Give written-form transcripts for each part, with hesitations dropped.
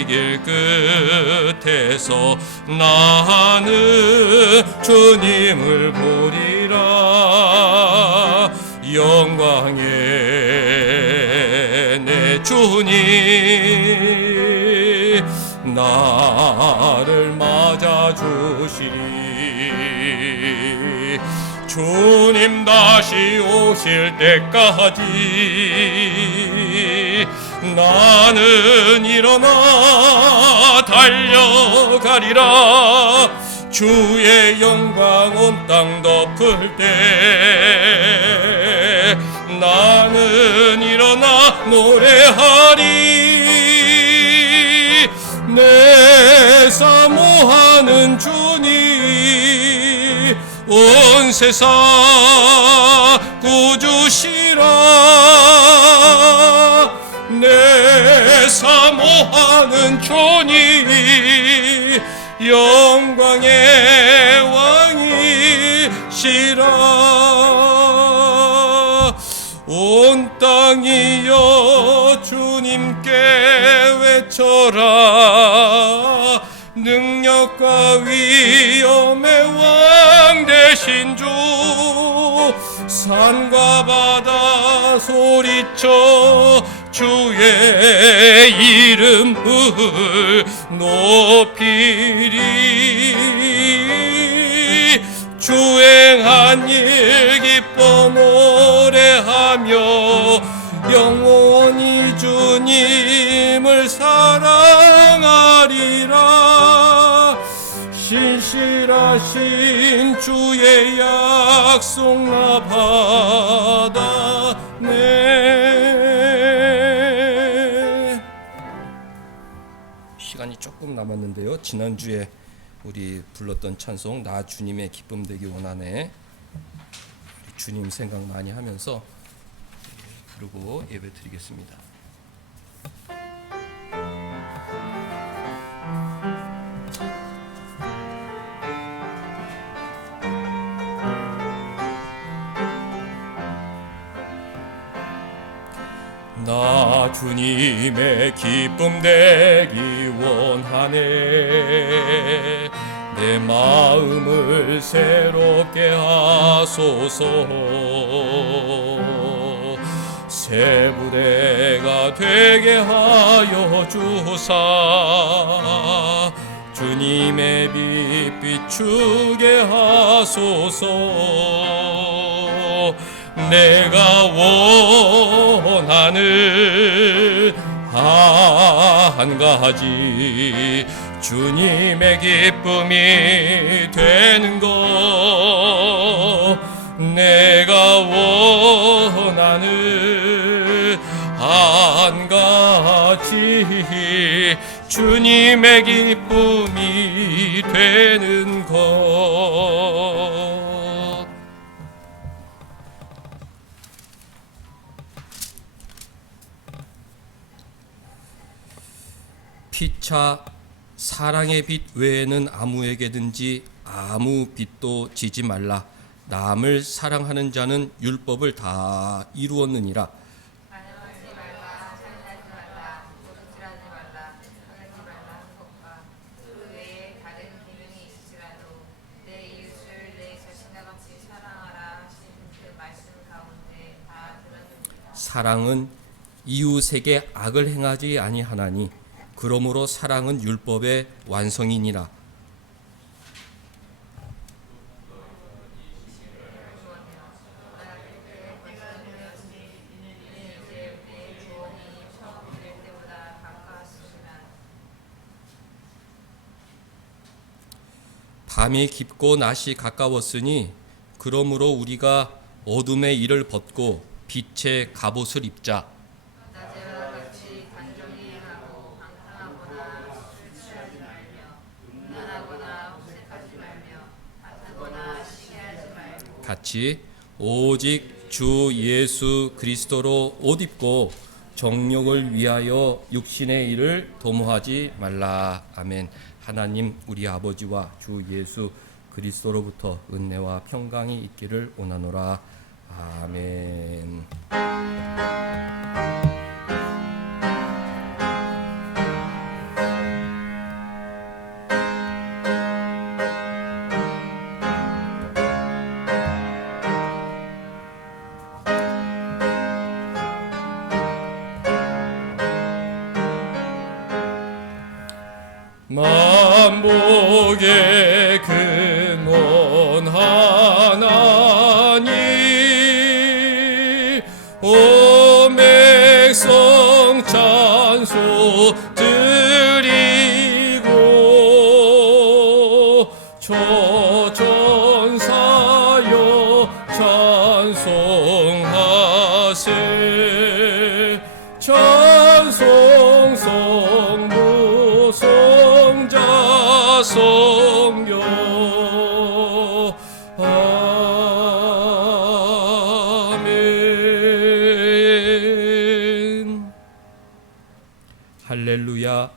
이 길 끝에서 나는 주님을 보리라. 영광의 내 주님 나를 맞아주시리. 주님 다시 오실 때까지 나는 일어나 달려가리라. 주의 영광 온 땅 덮을 때 나는 일어나 노래하리. 내 사모하는 주님 온 세상 구주시라. 내 사모하는 주님 영광의 왕이시라. 온 땅이여 주님께 외쳐라. 능력과 위엄의 왕 되신 주 산과 바다 소리쳐 주의 이름을 높이리. 주행한 일 기뻐 노래하며 영원히 주님을 사랑하리라. 신실하신 주의 약속 나 받아내. 시간이 조금 남았는데요, 지난주에 우리 불렀던 찬송 나 주님의 기쁨 되기 원하네, 주님 생각 많이 하면서 부르고 예배 드리겠습니다. 나 주님의 기쁨 되기 원하네. 내 마음을 새롭게 하소서. 새 부대가 되게 하여 주사 주님의 빛 비추게 하소서. 내가 원하는 한 가지 주님의 기쁨이 되는 것. 내가 원하는 한 가지 주님의 기쁨이 되는 것. 피차 사랑의 빛 외에는 아무에게든지 아무 빛도 지지 말라. 남을 사랑하는 자는 율법을 다 이루었느니라. 반역하지 말라, 살인하지 말라, 도둑질하지 말라, 하지 말라 것과 그 외에 다른 계명이 있을지라도 내 이웃을 내 자신과 같이 사랑하라 하신 그 말씀 가운데 다 들었느니라. 사랑은 이웃에게 악을 행하지 아니하나니 그러므로 사랑은 율법의 완성이니라. 밤이 깊고 낮이 가까웠으니 그러므로 우리가 어둠의 일을 벗고 빛의 갑옷을 입자. 낮에와 같이 단정히 행하고 방탕하거나 술 취하지 말며 음란하거나 호색하지 말며 다투거나 시기하지 말고 같이 오직 주 예수 그리스도로 옷 입고 정욕을 위하여 육신의 일을 도모하지 말라. 아멘. 하나님 우리 아버지와 주 예수 그리스도로부터 은혜와 평강이 있기를 원하노라. 아멘. 만복의 근원 하나님 온 백성 찬송 드리고 초전사여 찬송하세 찬송 성부 성자 성령 아멘. 할렐루야.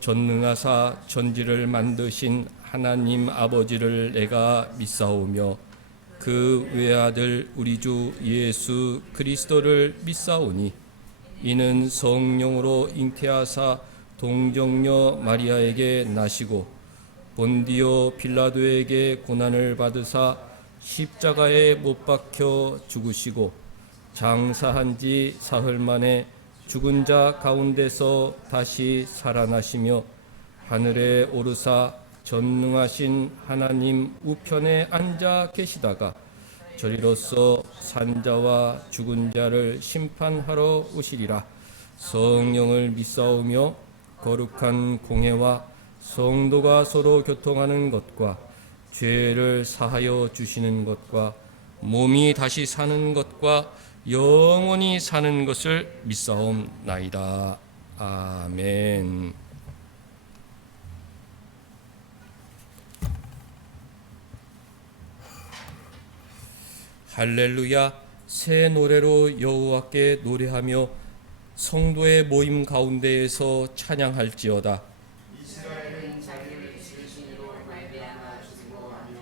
전능하사 천지를 만드신 하나님 아버지를 내가 믿사오며 그 외아들 우리 주 예수 그리스도를 믿사오니 이는 성령으로 잉태하사 동정녀 마리아에게 나시고 본디오 빌라도에게 고난을 받으사 십자가에 못 박혀 죽으시고 장사한 지 사흘 만에 죽은 자 가운데서 다시 살아나시며 하늘에 오르사 전능하신 하나님 우편에 앉아 계시다가 저리로서 산자와 죽은 자를 심판하러 오시리라. 성령을 믿사오며 거룩한 공회와 성도가 서로 교통하는 것과 죄를 사하여 주시는 것과 몸이 다시 사는 것과 영원히 사는 것을 믿사옵나이다. 아멘. 할렐루야. 새 노래로 여호와께 노래하며 성도의 모임 가운데에서 찬양할지어다. 이스라엘은 자기를 지으심으로 말미암아 죽어가며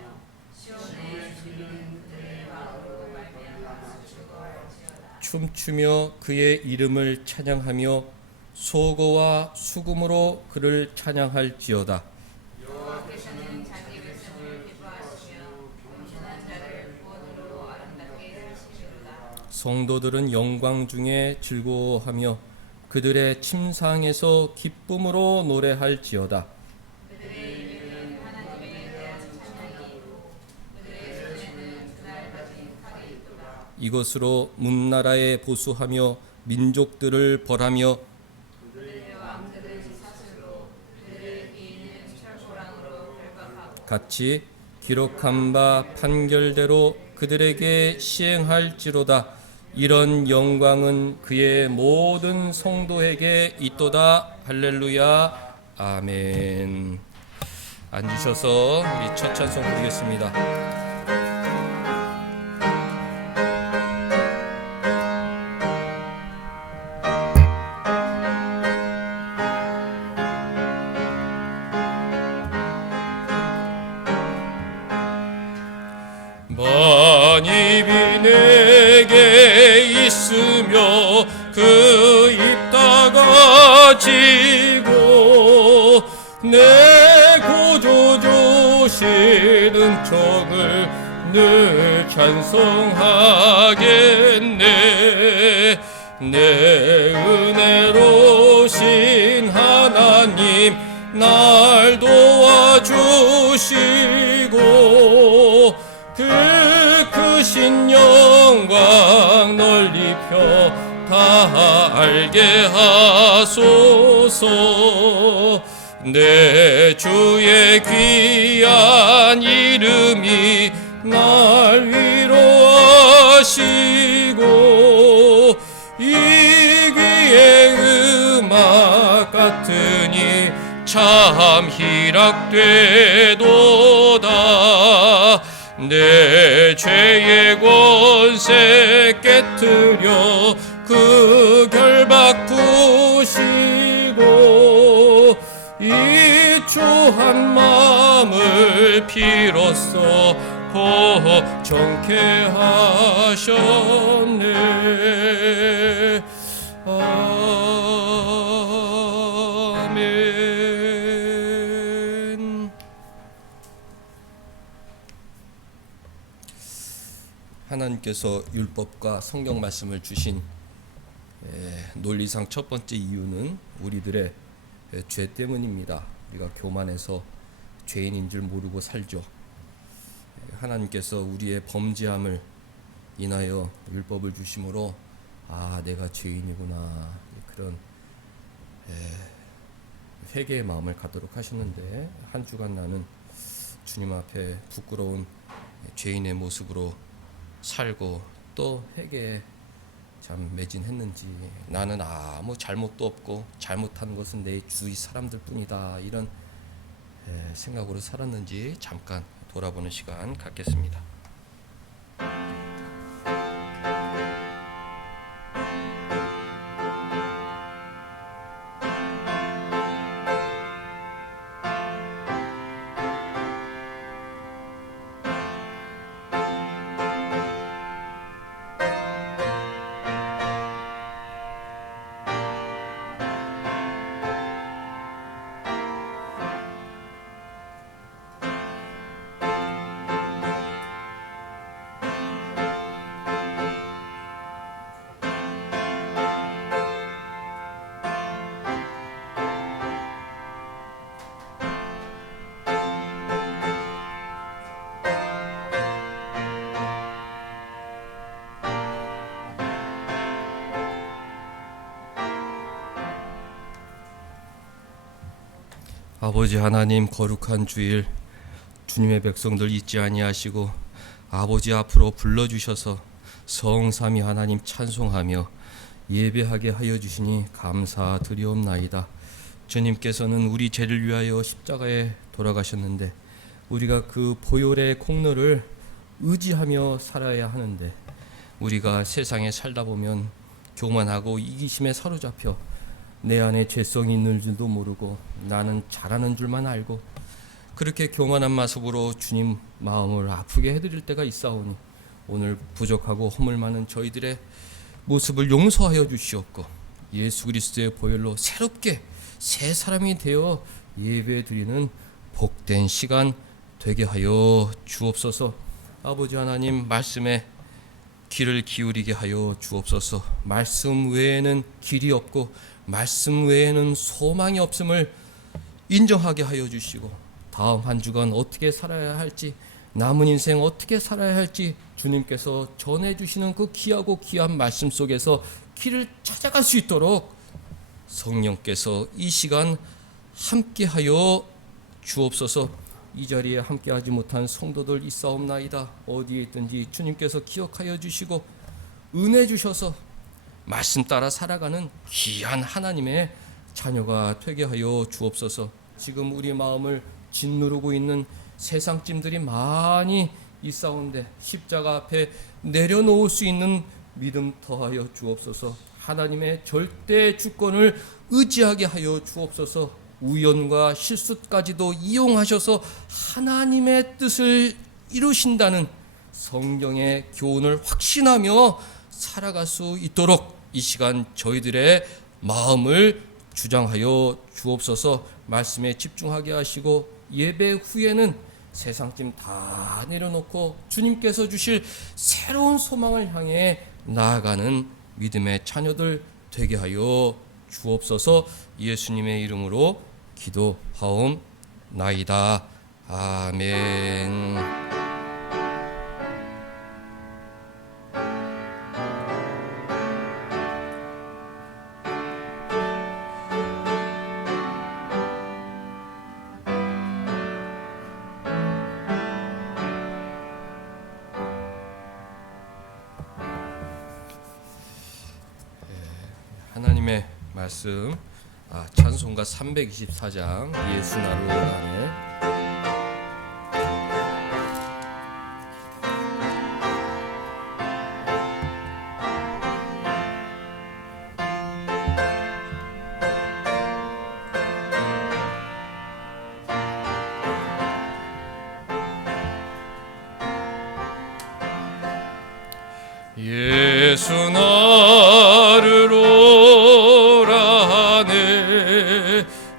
시온의 주님은 그들의 마음으로 말미암아 죽어갈지어다. 춤추며 그의 이름을 찬양하며 소고와 수금으로 그를 찬양할지어다. 여호와께서는 자기 백성을 기뻐하시며 온전한 자를 구원으로 아름답게 하시리로다. 성도들은 영광 중에 즐거워하며 그들의 침상에서 기쁨으로 노래할지어다. 그들의 입에는 하나님에 대한 찬양이고 그들의 손에는 그날 가진 칼이 있도다. 이것으로 문나라에 보수하며 민족들을 벌하며 그들의 왕들은 사슬로 그들의 귀인은 철고랑으로 결박하고 같이 기록한 바 판결대로 그들에게 시행할지로다. 이런 영광은 그의 모든 성도에게 있도다. 할렐루야. 아멘. 앉으셔서 우리 첫 찬송 부르겠습니다. 만입이 내게 있으며 그 입 다가지고 내 구주 주시는 척을 늘 찬송하겠네. 내 은혜로신 하나님 날 도와주시고 그 크신 영광 널리 펴 다 알게 하소서. 내 주의 귀한 이름이 날 위로하시고 이 귀의 음악 같으니 참 희락되도다. 내 죄의 권세 깨뜨려 그 결박 푸시고 이 초한 마음을 피로써 정케 하셨네. 아멘. 하나님께서 율법과 성경 말씀을 주신 논리상 첫 번째 이유는 우리들의 죄 때문입니다. 우리가 교만해서 죄인인 줄 모르고 살죠. 하나님께서 우리의 범죄함을 인하여 율법을 주심으로 내가 죄인이구나, 그런 회개의 마음을 갖도록 하셨는데, 한 주간 나는 주님 앞에 부끄러운 죄인의 모습으로 살고 또 회개에 참 매진했는지, 나는 아무 잘못도 없고 잘못한 것은 내 주위 사람들 뿐이다, 이런 생각으로 살았는지 잠깐 돌아보는 시간 갖겠습니다. 아버지 하나님, 거룩한 주일 주님의 백성들 잊지 아니하시고 아버지 앞으로 불러주셔서 성삼위 하나님 찬송하며 예배하게 하여 주시니 감사드리옵나이다. 주님께서는 우리 죄를 위하여 십자가에 돌아가셨는데 우리가 그 보혈의 공로를 의지하며 살아야 하는데, 우리가 세상에 살다 보면 교만하고 이기심에 사로잡혀 내 안에 죄성이 있는 줄도 모르고 나는 잘하는 줄만 알고 그렇게 교만한 모습으로 주님 마음을 아프게 해드릴 때가 있사오니, 오늘 부족하고 허물 많은 저희들의 모습을 용서하여 주시옵고 예수 그리스도의 보혈로 새롭게 새 사람이 되어 예배드리는 복된 시간 되게 하여 주옵소서. 아버지 하나님, 말씀에 귀를 기울이게 하여 주옵소서. 말씀 외에는 길이 없고 말씀 외에는 소망이 없음을 인정하게 하여 주시고, 다음 한 주간 어떻게 살아야 할지, 남은 인생 어떻게 살아야 할지 주님께서 전해주시는 그 귀하고 귀한 말씀 속에서 길을 찾아갈 수 있도록 성령께서 이 시간 함께하여 주옵소서. 이 자리에 함께하지 못한 성도들 있사옵나이다. 어디에 있든지 주님께서 기억하여 주시고 은혜 주셔서 말씀 따라 살아가는 귀한 하나님의 자녀가 되게 하여 주옵소서. 지금 우리 마음을 짓누르고 있는 세상 찜들이 많이 있사온데 십자가 앞에 내려놓을 수 있는 믿음 더하여 주옵소서. 하나님의 절대 주권을 의지하게 하여 주옵소서. 우연과 실수까지도 이용하셔서 하나님의 뜻을 이루신다는 성경의 교훈을 확신하며 살아갈 수 있도록 이 시간 저희들의 마음을 주장하여 주옵소서. 말씀에 집중하게 하시고 예배 후에는 세상짐 다 내려놓고 주님께서 주실 새로운 소망을 향해 나아가는 믿음의 자녀들 되게 하여 주옵소서. 예수님의 이름으로 기도하옵나이다. 아멘. 하나님의 말씀, 찬송가 324장 예수 나로 가네. 예수 나를 오라네,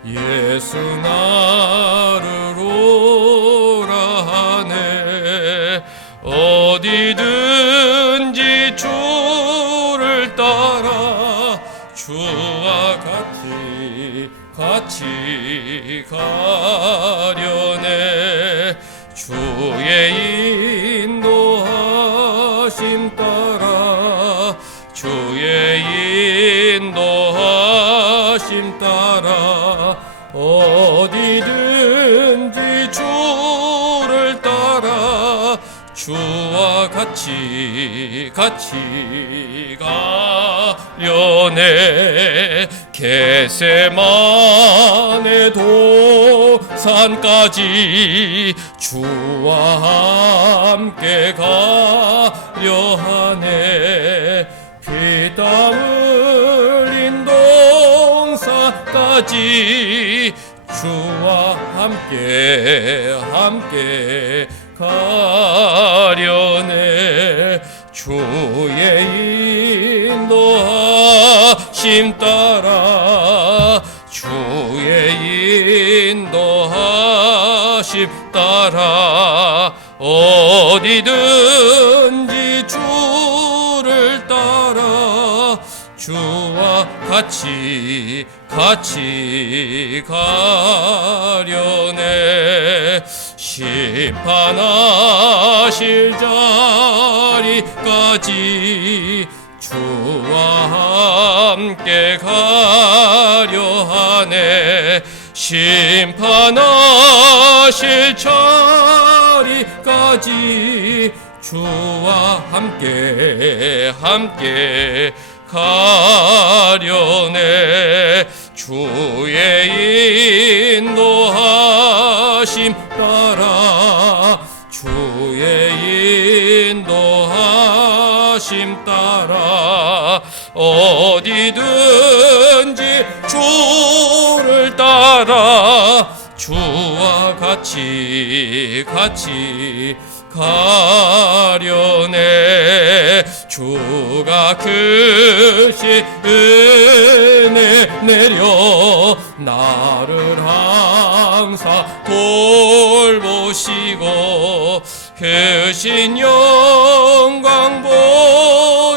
예수 나를 오라네. 어디든지 주를 따라 주와 같이 같이 가려네. 주의 인도하심 따라 주의 인도하심 따라 어디든지 주를 따라 주와 같이 가려네. 겟세마네 도산까지 주와 함께 가려 하네. 피땀 흘린 동산까지 주와 함께 가려네. 주의 인도하심 따라 주의 인도하심 따라 어디든지 주를 따라 주와 같이 가려네. 심판하실 자리까지 주와 함께 가려 하네. 심판하실 자리까지 주와 함께 가려네. 주의 인도하심 따라 주의 인도하심 따라 어디든지 주를 따라 주와 같이 가려네. 주가 크신 은혜 내려 나를 항상 돌보시고 크신 영광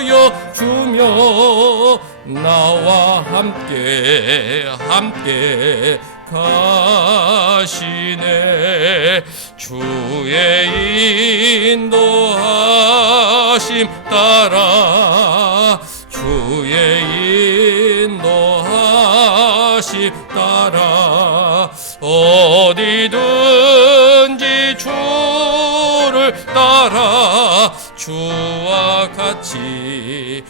보여주며 나와 함께 가시네. 주의 인도하심 따라 주의 인도하심 따라 어디든지 주를 따라 주와 같이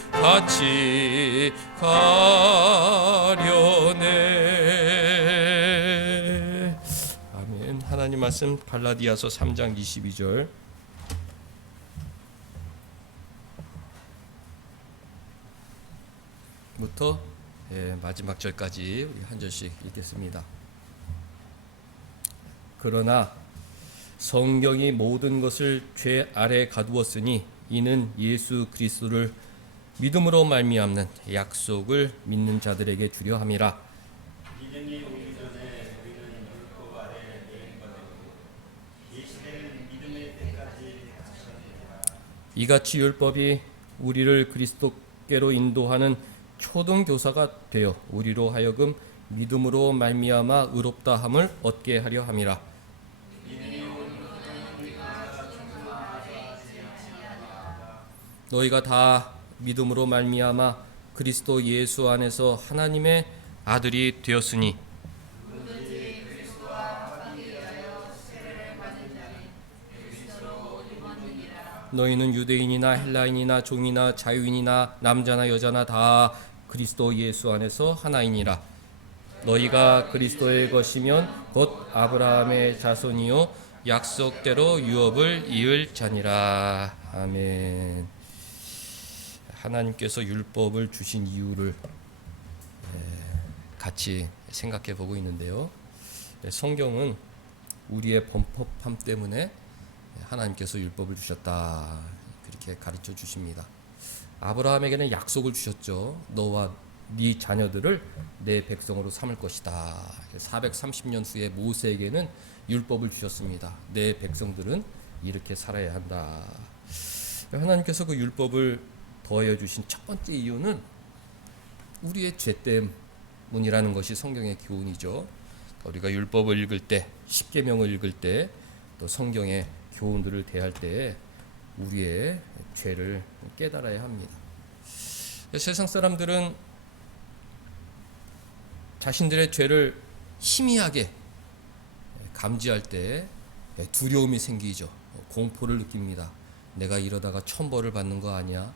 가려네. 아멘. 하나님 말씀 갈라디아서 3장 22절 부터 마지막 절까지 우리 한 절씩 읽겠습니다. 그러나 성경이 모든 것을 죄 아래 가두었으니 이는 예수 그리스도를 믿음으로 말미암는 약속을 믿는 자들에게 주려 함이라. 믿음이 오기 전에 우리는 율법 아래 매인받았고 계시되는 믿음의 때까지 하셨느니라. 이같이 율법이 우리를 그리스도께로 인도하는 초등교사가 되어 우리로 하여금 믿음으로 말미암아 의롭다함을 얻게 하려 함이라. 너희가 다 믿음으로 말미암아 그리스도 예수 안에서 하나님의 아들이 되었으니 너희는 유대인이나 헬라인이나 종이나 자유인이나 남자나 여자나 다 그리스도 예수 안에서 하나이니라. 너희가 그리스도의 것이면 곧 아브라함의 자손이요 약속대로 유업을 이을 자니라. 아멘. 하나님께서 율법을 주신 이유를 같이 생각해 보고 있는데요. 성경은 우리의 범법함 때문에 하나님께서 율법을 주셨다, 그렇게 가르쳐 주십니다. 아브라함에게는 약속을 주셨죠. 너와 네 자녀들을 내 백성으로 삼을 것이다. 430년 후에 모세에게는 율법을 주셨습니다. 내 백성들은 이렇게 살아야 한다. 하나님께서 그 율법을 더해 주신 첫 번째 이유는 우리의 죄 때문이라는 것이 성경의 교훈이죠. 우리가 율법을 읽을 때, 십계명을 읽을 때, 또 성경의 교훈들을 대할 때 우리의 죄를 깨달아야 합니다. 세상 사람들은 자신들의 죄를 희미하게 감지할 때 두려움이 생기죠. 공포를 느낍니다. 내가 이러다가 천벌을 받는 거 아니야?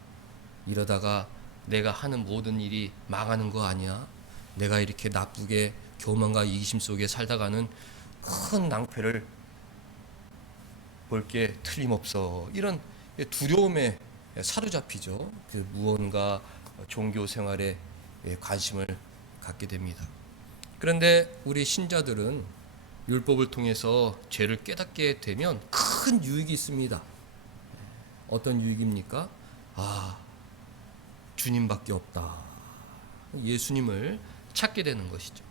이러다가 내가 하는 모든 일이 망하는 거 아니야? 내가 이렇게 나쁘게 교만과 이기심 속에 살다가는 큰 낭패를 볼 게 틀림없어. 이런 두려움에 사로잡히죠. 그 무언가 종교 생활에 관심을 갖게 됩니다. 그런데 우리 신자들은 율법을 통해서 죄를 깨닫게 되면 큰 유익이 있습니다. 어떤 유익입니까? 주님밖에 없다. 예수님을 찾게 되는 것이죠.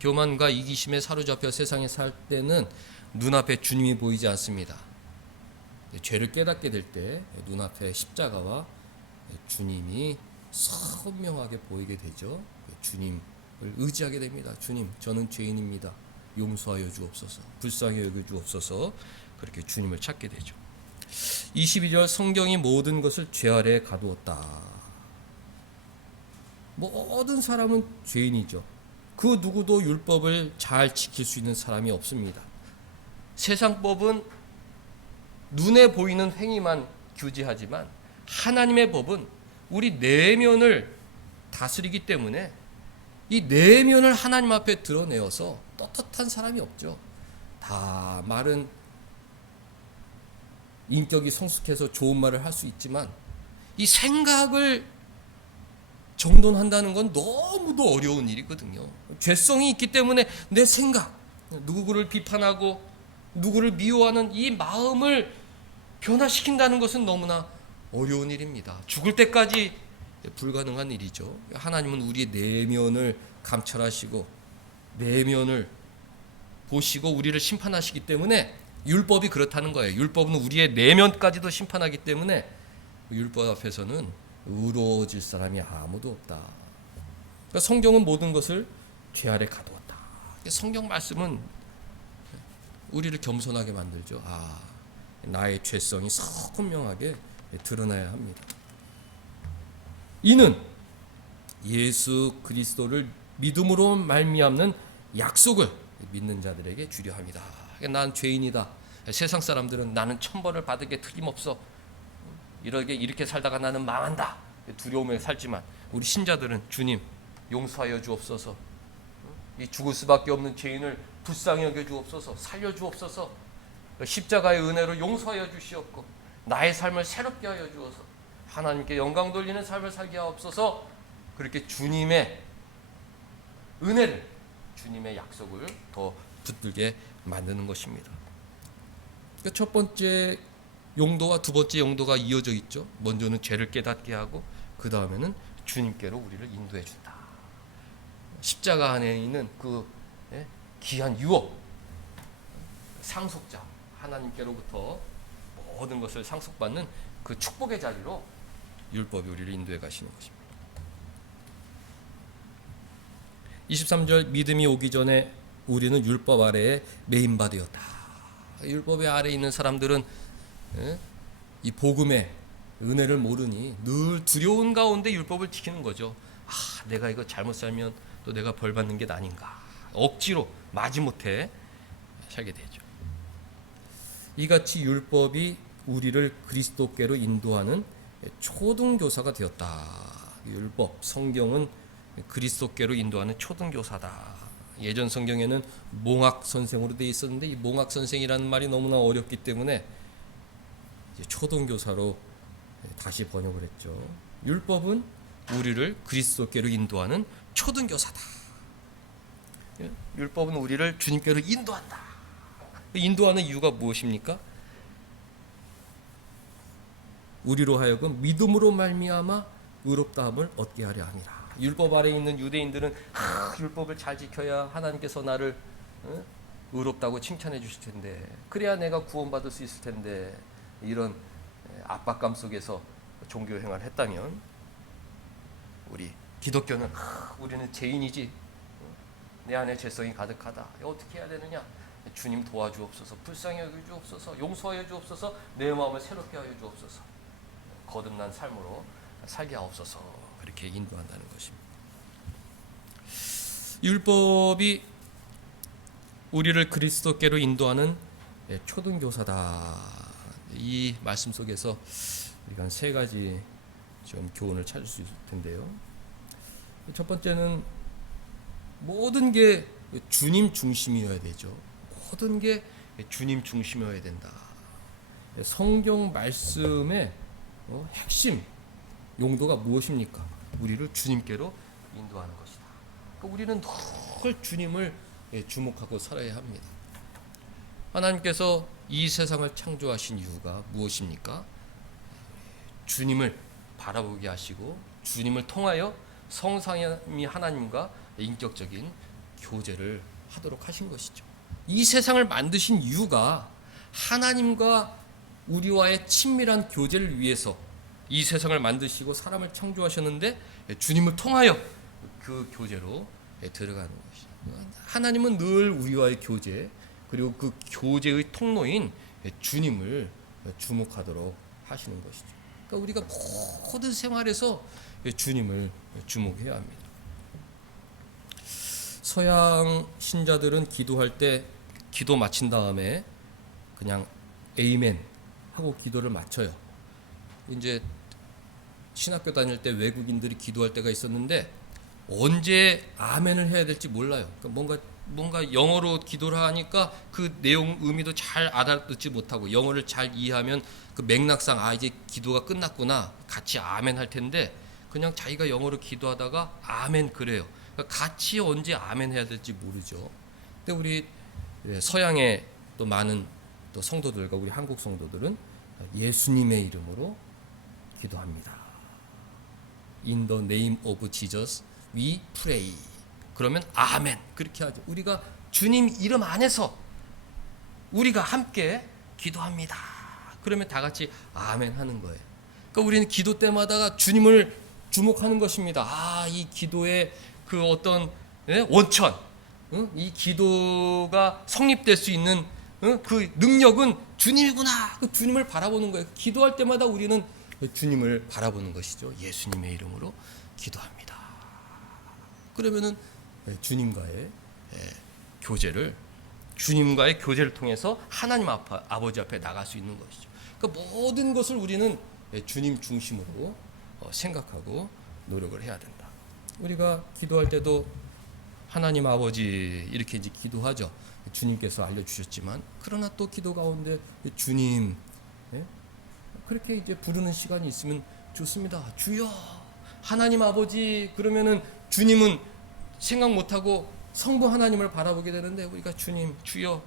교만과 이기심에 사로잡혀 세상에 살 때는 눈앞에 주님이 보이지 않습니다. 죄를 깨닫게 될 때 눈앞에 십자가와 주님이 선명하게 보이게 되죠. 주님을 의지하게 됩니다. 주님, 저는 죄인입니다. 용서하여 주옵소서. 불쌍히 여겨 주옵소서. 그렇게 주님을 찾게 되죠. 22절 성경이 모든 것을 죄 아래에 가두었다. 모든 사람은 죄인이죠. 그 누구도 율법을 잘 지킬 수 있는 사람이 없습니다. 세상 법은 눈에 보이는 행위만 규제하지만 하나님의 법은 우리 내면을 다스리기 때문에 이 내면을 하나님 앞에 드러내어서 떳떳한 사람이 없죠. 다 말은 인격이 성숙해서 좋은 말을 할 수 있지만 이 생각을 정돈한다는 건 너무도 어려운 일이거든요. 죄성이 있기 때문에 내 생각, 누구를 비판하고 누구를 미워하는 이 마음을 변화시킨다는 것은 너무나 어려운 일입니다. 죽을 때까지 불가능한 일이죠. 하나님은 우리의 내면을 감찰하시고 내면을 보시고 우리를 심판하시기 때문에 율법이 그렇다는 거예요. 율법은 우리의 내면까지도 심판하기 때문에 율법 앞에서는 의로워질 사람이 아무도 없다. 그러니까 성경은 모든 것을 죄 아래 가두었다. 성경 말씀은 우리를 겸손하게 만들죠. 나의 죄성이 선명하게 드러나야 합니다. 이는 예수 그리스도를 믿음으로 말미암는 약속을 믿는 자들에게 주려 합니다. 난 죄인이다. 세상 사람들은 나는 천벌을 받을 게 틀림없어. 이렇게 살다가 나는 망한다. 두려움에 살지만 우리 신자들은 주님 용서하여 주옵소서. 이 죽을 수밖에 없는 죄인을 불쌍히 여겨 주옵소서. 살려 주옵소서. 십자가의 은혜로 용서하여 주시옵고 나의 삶을 새롭게 하여 주어서 하나님께 영광 돌리는 삶을 살게 하옵소서. 그렇게 주님의 은혜를, 주님의 약속을 더 붙들게 만드는 것입니다. 그러니까 첫 번째 용도와 두 번째 용도가 이어져 있죠. 먼저는 죄를 깨닫게 하고 그 다음에는 주님께로 우리를 인도해 준다. 십자가 안에 있는 그 귀한 유업, 상속자, 하나님께로부터 모든 것을 상속받는 그 축복의 자리로 율법이 우리를 인도해 가시는 것입니다. 23절 믿음이 오기 전에 우리는 율법 아래에 매인바 되었다. 율법의 아래에 있는 사람들은 이 복음의 은혜를 모르니 늘 두려운 가운데 율법을 지키는 거죠. 내가 이거 잘못 살면 또 내가 벌 받는 게 아닌가. 억지로 마지못해 살게 되죠. 이같이 율법이 우리를 그리스도께로 인도하는 초등교사가 되었다. 율법, 성경은 그리스도께로 인도하는 초등교사다. 예전 성경에는 몽학 선생으로 되어 있었는데 이 몽학 선생이라는 말이 너무나 어렵기 때문에 이제 초등교사로 다시 번역을 했죠. 율법은 우리를 그리스도께로 인도하는 초등교사다. 율법은 우리를 주님께로 인도한다. 인도하는 이유가 무엇입니까? 우리로 하여금 믿음으로 말미암아 의롭다함을 얻게 하려 함이라. 율법 아래에 있는 유대인들은 율법을 잘 지켜야 하나님께서 나를 의롭다고 칭찬해 주실 텐데, 그래야 내가 구원받을 수 있을 텐데, 이런 압박감 속에서 종교 생활을 했다면 우리 기독교는 우리는 죄인이지, 내 안에 죄성이 가득하다. 어떻게 해야 되느냐? 주님 도와주옵소서. 불쌍히 여겨주옵소서. 용서하여 주옵소서. 내 마음을 새롭게 하여 주옵소서. 거듭난 삶으로 살게 하옵소서. 그렇게 인도한다는 것입니다. 율법이 우리를 그리스도께로 인도하는 초등교사다. 이 말씀 속에서 우리가 한 세 가지 좀 교훈을 찾을 수 있을 텐데요. 첫 번째는 모든 게 주님 중심이어야 되죠. 모든 게 주님 중심이어야 된다. 성경 말씀의 핵심 용도가 무엇입니까? 우리를 주님께로 인도하는 것이다. 그러니까 우리는 늘 주님을 주목하고 살아야 합니다. 하나님께서 이 세상을 창조하신 이유가 무엇입니까? 주님을 바라보게 하시고 주님을 통하여 성삼위 하나님과 인격적인 교제를 하도록 하신 것이죠. 이 세상을 만드신 이유가 하나님과 우리와의 친밀한 교제를 위해서 이 세상을 만드시고 사람을 창조하셨는데 주님을 통하여 그 교제로 들어가는 것이죠. 하나님은 늘 우리와의 교제 그리고 그 교제의 통로인 주님을 주목하도록 하시는 것이죠. 그러니까 우리가 모든 생활에서 주님을 주목해야 합니다. 서양 신자들은 기도할 때 기도 마친 다음에 그냥 에이멘 하고 기도를 마쳐요. 이제 신학교 다닐 때 외국인들이 기도할 때가 있었는데 언제 아멘을 해야 될지 몰라요. 그러니까 뭔가 영어로 기도를 하니까 그 내용 의미도 잘 알아듣지 못하고 영어를 잘 이해하면 그 맥락상 이제 기도가 끝났구나 같이 아멘 할 텐데 그냥 자기가 영어로 기도하다가 아멘 그래요. 그러니까 같이 언제 아멘 해야 될지 모르죠. 근데 우리 서양의 또 많은 또 성도들과 우리 한국 성도들은 예수님의 이름으로 기도합니다. In the name of Jesus we pray. 그러면 아멘 그렇게 하죠. 우리가 주님 이름 안에서 우리가 함께 기도합니다. 그러면 다 같이 아멘 하는 거예요. 그러니까 우리는 기도 때마다 주님을 주목하는 것입니다. 이 기도의 그 어떤 원천, 이 기도가 성립될 수 있는 그 능력은 주님이구나. 그 주님을 바라보는 거예요. 기도할 때마다 우리는 주님을 바라보는 것이죠. 예수님의 이름으로 기도합니다. 그러면은 주님과의 교제를 통해서 하나님 아버지 앞에 나갈 수 있는 것이죠. 그러니까 모든 것을 우리는 주님 중심으로 생각하고 노력을 해야 된다. 우리가 기도할 때도 하나님 아버지 이렇게 이제 기도하죠. 주님께서 알려주셨지만 그러나 또 기도 가운데 주님 그렇게 이제 부르는 시간이 있으면 좋습니다. 주여 하나님 아버지 그러면은 주님은 생각 못하고 성부 하나님을 바라보게 되는데 우리가 주님 주여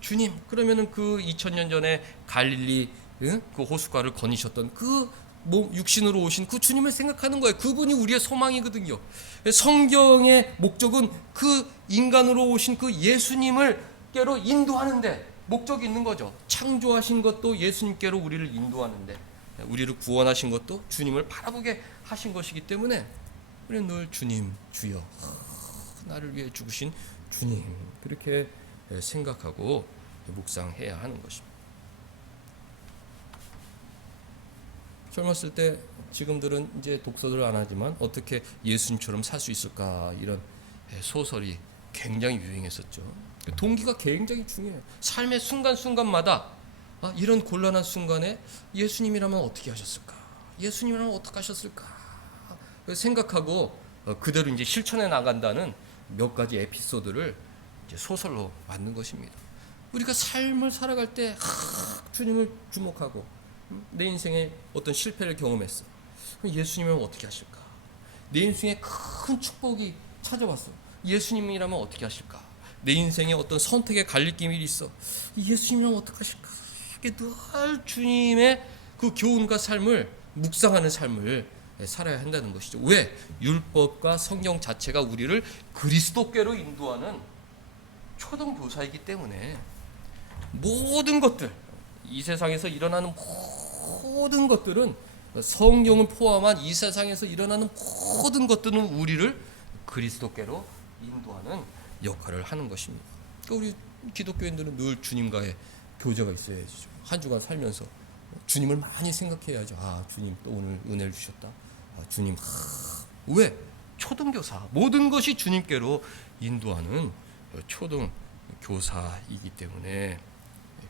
주님 그러면은 그 2000년 전에 갈릴리 그 호숫가를 거니셨던 그 육신으로 오신 그 주님을 생각하는 거예요. 그분이 우리의 소망이거든요. 성경의 목적은 그 인간으로 오신 그 예수님을께로 인도하는데 목적이 있는 거죠. 창조하신 것도 예수님께로 우리를 인도하는데 우리를 구원하신 것도 주님을 바라보게 하신 것이기 때문에 우리는 늘 주님 주여 나를 위해 죽으신 주님 그렇게 생각하고 묵상해야 하는 것입니다. 젊었을 때 지금들은 이제 독서를 안 하지만 어떻게 예수님처럼 살 수 있을까 이런 소설이 굉장히 유행했었죠. 동기가 굉장히 중요해요. 삶의 순간순간마다 이런 곤란한 순간에 예수님이라면 어떻게 하셨을까? 예수님이라면 어떻게 하셨을까? 생각하고 그대로 이제 실천해 나간다는 몇 가지 에피소드를 이제 소설로 만든 것입니다. 우리가 삶을 살아갈 때 주님을 주목하고 내 인생에 어떤 실패를 경험했어. 예수님이라면 어떻게 하실까? 내 인생에 큰 축복이 찾아왔어. 예수님이라면 어떻게 하실까? 내 인생에 어떤 선택의 갈림길이 있어. 예수님이라면 어떻게 하실까? 이게 늘 주님의 그 교훈과 삶을 묵상하는 삶을 살아야 한다는 것이죠. 왜? 율법과 성경 자체가 우리를 그리스도께로 인도하는 초등교사이기 때문에 모든 것들 이 세상에서 일어나는 모든 것들은 성경을 포함한 이 세상에서 일어나는 모든 것들은 우리를 그리스도께로 인도하는 역할을 하는 것입니다. 그러니까 우리 기독교인들은 늘 주님과의 교제가 있어야죠. 한 주간 살면서 주님을 많이 생각해야죠. 아, 주님 또 오늘 은혜를 주셨다. 아, 주님, 왜? 초등교사, 모든 것이 주님께로 인도하는 초등교사이기 때문에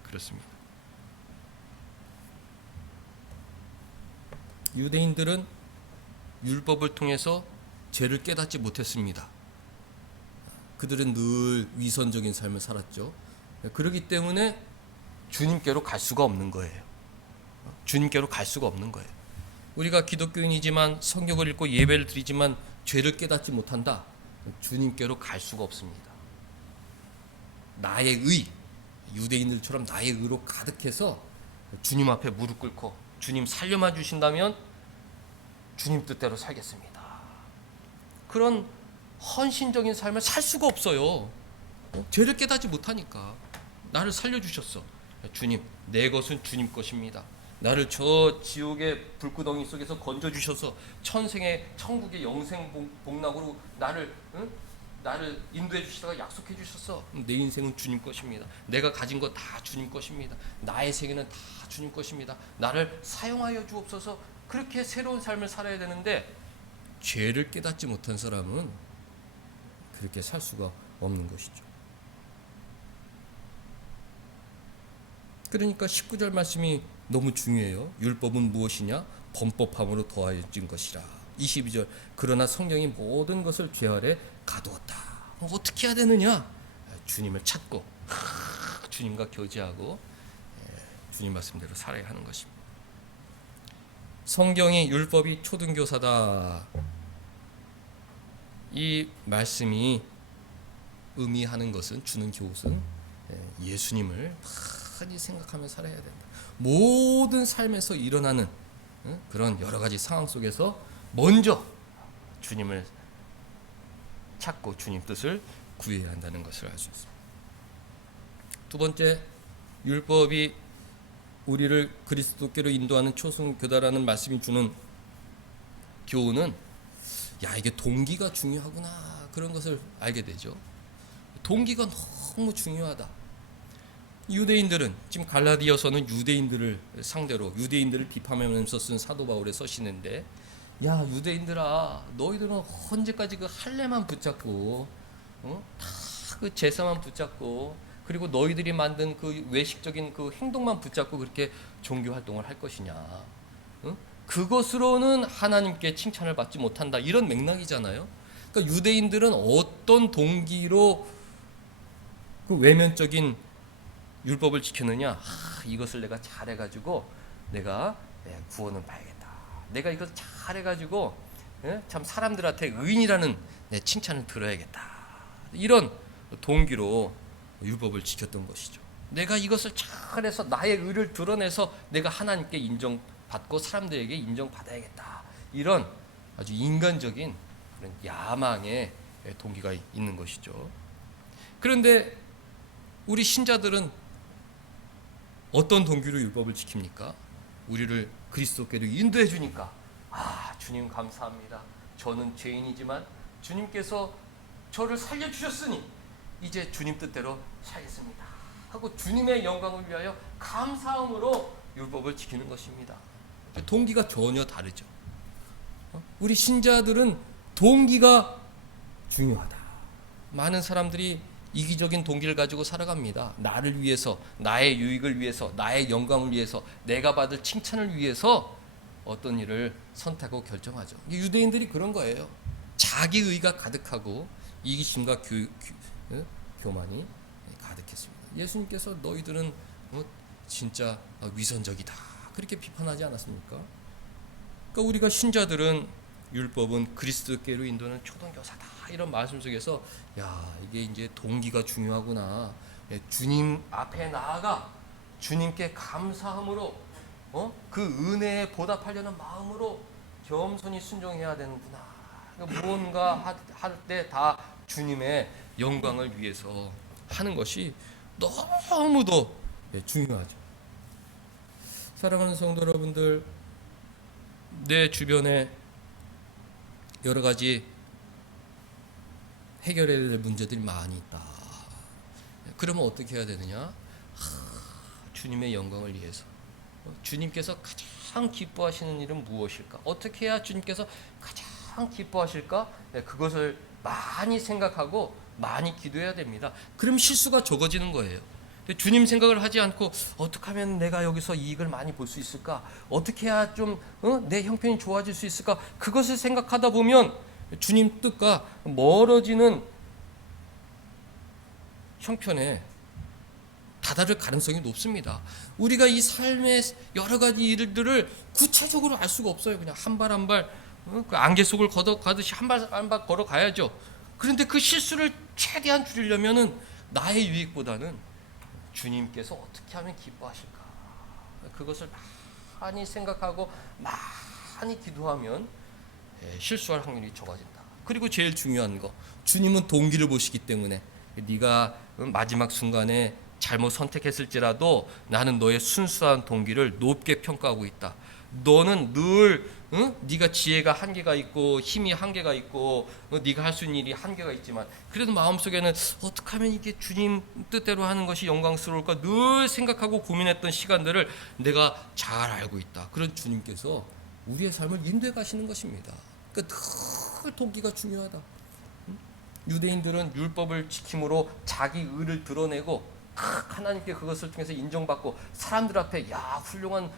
그렇습니다. 유대인들은 율법을 통해서 죄를 깨닫지 못했습니다. 그들은 늘 위선적인 삶을 살았죠. 그렇기 때문에 주님께로 갈 수가 없는 거예요. 주님께로 갈 수가 없는 거예요. 우리가 기독교인이지만 성경을 읽고 예배를 드리지만 죄를 깨닫지 못한다. 주님께로 갈 수가 없습니다. 나의 의, 유대인들처럼 나의 의로 가득해서 주님 앞에 무릎 꿇고 주님 살려만 주신다면 주님 뜻대로 살겠습니다. 그런 헌신적인 삶을 살 수가 없어요. 죄를 깨닫지 못하니까. 나를 살려주셨어. 주님, 내 것은 주님 것입니다. 나를 저 지옥의 불구덩이 속에서 건져주셔서 천생의 천국의 영생 복락으로 나를 인도해 주시다가 약속해 주셨어. 내 인생은 주님 것입니다. 내가 가진 거 다 주님 것입니다. 나의 세계는 다 주님 것입니다. 나를 사용하여 주옵소서. 그렇게 새로운 삶을 살아야 되는데 죄를 깨닫지 못한 사람은 그렇게 살 수가 없는 것이죠. 그러니까 19절 말씀이 너무 중요해요. 율법은 무엇이냐? 범법함으로 더하여진 것이라. 22절 그러나 성경이 모든 것을 죄 아래 가두었다. 어떻게 해야 되느냐? 주님을 찾고 주님과 교제하고 주님 말씀대로 살아야 하는 것입니다. 성경이 율법이 초등교사다. 이 말씀이 의미하는 것은 주는 교훈은 예수님을 많이 생각하며 살아야 된다. 모든 삶에서 일어나는 그런 여러 가지 상황 속에서 먼저 주님을 찾고 주님 뜻을 구해야 한다는 것을 알 수 있습니다. 두 번째, 율법이 우리를 그리스도께로 인도하는 초승교다라는 말씀이 주는 교훈은 야, 이게 동기가 중요하구나, 그런 것을 알게 되죠. 동기가 너무 중요하다. 유대인들은 지금 갈라디아서는 유대인들을 상대로 유대인들을 비판하면서 쓴 사도 바울의 서신인데, 야 유대인들아, 너희들은 언제까지 그 할례만 붙잡고 다 그 제사만 붙잡고 그리고 너희들이 만든 그 외식적인 그 행동만 붙잡고 그렇게 종교 활동을 할 것이냐? 그것으로는 하나님께 칭찬을 받지 못한다. 이런 맥락이잖아요. 그러니까 유대인들은 어떤 동기로 그 외면적인 율법을 지켰느냐? 이것을 내가 잘해가지고 내가 구원을 봐야겠다. 내가 이것을 잘해가지고 참 사람들한테 의인이라는 칭찬을 들어야겠다. 이런 동기로 율법을 지켰던 것이죠. 내가 이것을 잘해서 나의 의를 드러내서 내가 하나님께 인정받고 사람들에게 인정받아야겠다. 이런 아주 인간적인 그런 야망의 동기가 있는 것이죠. 그런데 우리 신자들은 어떤 동기로 율법을 지킵니까? 우리를 그리스도께로 인도해 주니까, 아, 주님 감사합니다. 저는 죄인이지만 주님께서 저를 살려주셨으니 이제 주님 뜻대로 살겠습니다 하고 주님의 영광을 위하여 감사함으로 율법을 지키는 것입니다. 동기가 전혀 다르죠. 우리 신자들은 동기가 중요하다. 많은 사람들이 이기적인 동기를 가지고 살아갑니다. 나를 위해서, 나의 유익을 위해서, 나의 영광을 위해서, 내가 받을 칭찬을 위해서 어떤 일을 선택하고 결정하죠. 유대인들이 그런 거예요. 자기 의가 가득하고 이기심과 교만이 가득했습니다. 예수님께서 너희들은 진짜 위선적이다, 그렇게 비판하지 않았습니까? 그러니까 우리가 신자들은 율법은 그리스도께로 인도하는 초등교사다, 이런 말씀 속에서 야, 이게 이제 동기가 중요하구나. 주님 앞에 나아가 주님께 감사함으로 그 은혜에 보답하려는 마음으로 겸손히 순종해야 되는구나. 그러니까 무언가 할 때 다 주님의 영광을 위해서 하는 것이 너무도 중요하죠. 사랑하는 성도 여러분들, 내 주변에 여러 가지 해결해야 될 문제들이 많이 있다. 그러면 어떻게 해야 되느냐? 주님의 영광을 위해서. 주님께서 가장 기뻐하시는 일은 무엇일까? 어떻게 해야 주님께서 가장 기뻐하실까? 그것을 많이 생각하고 많이 기도해야 됩니다. 그럼 실수가 적어지는 거예요. 주님 생각을 하지 않고 어떻게 하면 내가 여기서 이익을 많이 볼 수 있을까? 어떻게 해야 좀 내 형편이 좋아질 수 있을까? 그것을 생각하다 보면 주님 뜻과 멀어지는 형편에 다다를 가능성이 높습니다. 우리가 이 삶의 여러 가지 일들을 구체적으로 알 수가 없어요. 그냥 한 발 한 발 그 안개 속을 걷어가듯이 한 발 한 발 걸어가야죠. 그런데 그 실수를 최대한 줄이려면은 나의 유익보다는 주님께서 어떻게 하면 기뻐하실까? 그것을 많이 생각하고 많이 기도하면 실수할 확률이 적어진다. 그리고 제일 중요한 거, 주님은 동기를 보시기 때문에 네가 마지막 순간에 잘못 선택했을지라도 나는 너의 순수한 동기를 높게 평가하고 있다. 너는 늘 네가 지혜가 한계가 있고 힘이 한계가 있고 네가 할 수 있는 일이 한계가 있지만 그래도 마음속에는 어떻게 하면 이게 주님 뜻대로 하는 것이 영광스러울까 늘 생각하고 고민했던 시간들을 내가 잘 알고 있다. 그런 주님께서 우리의 삶을 인도해 가시는 것입니다. 그러니까 늘 동기가 중요하다. 유대인들은 율법을 지킴으로 자기 의를 드러내고 하나님께 그것을 통해서 인정받고 사람들 앞에 야 훌륭한